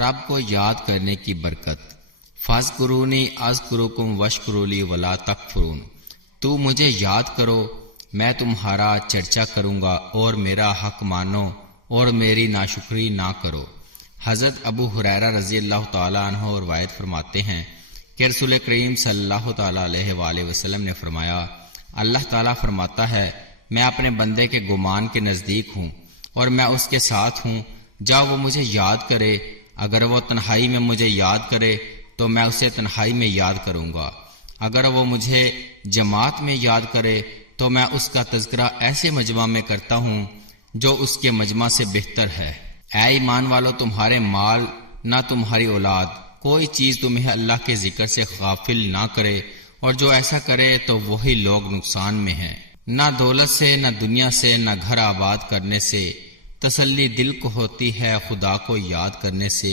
رب کو یاد کرنے کی برکت۔ فاذکرونی اذکرکم واشکروا لی ولا تکفرون، تو مجھے یاد کرو، میں تمہارا چرچا کروں گا، اور میرا حق مانو اور میری ناشکری نہ کرو۔ حضرت ابو ہریرہ رضی اللہ تعالیٰ عنہ روایت فرماتے ہیں کہ رسول کریم صلی اللہ تعالیٰ علیہ وآلہ وسلم نے فرمایا، اللہ تعالیٰ فرماتا ہے میں اپنے بندے کے گمان کے نزدیک ہوں اور میں اس کے ساتھ ہوں، جب وہ مجھے یاد کرے، اگر وہ تنہائی میں مجھے یاد کرے تو میں اسے تنہائی میں یاد کروں گا، اگر وہ مجھے جماعت میں یاد کرے تو میں اس کا تذکرہ ایسے مجمع میں کرتا ہوں جو اس کے مجمع سے بہتر ہے۔ اے ایمان والو، تمہارے مال نہ تمہاری اولاد کوئی چیز تمہیں اللہ کے ذکر سے غافل نہ کرے، اور جو ایسا کرے تو وہی لوگ نقصان میں ہیں۔ نہ دولت سے، نہ دنیا سے، نہ گھر آباد کرنے سے تسلی دل کو ہوتی ہے، خدا کو یاد کرنے سے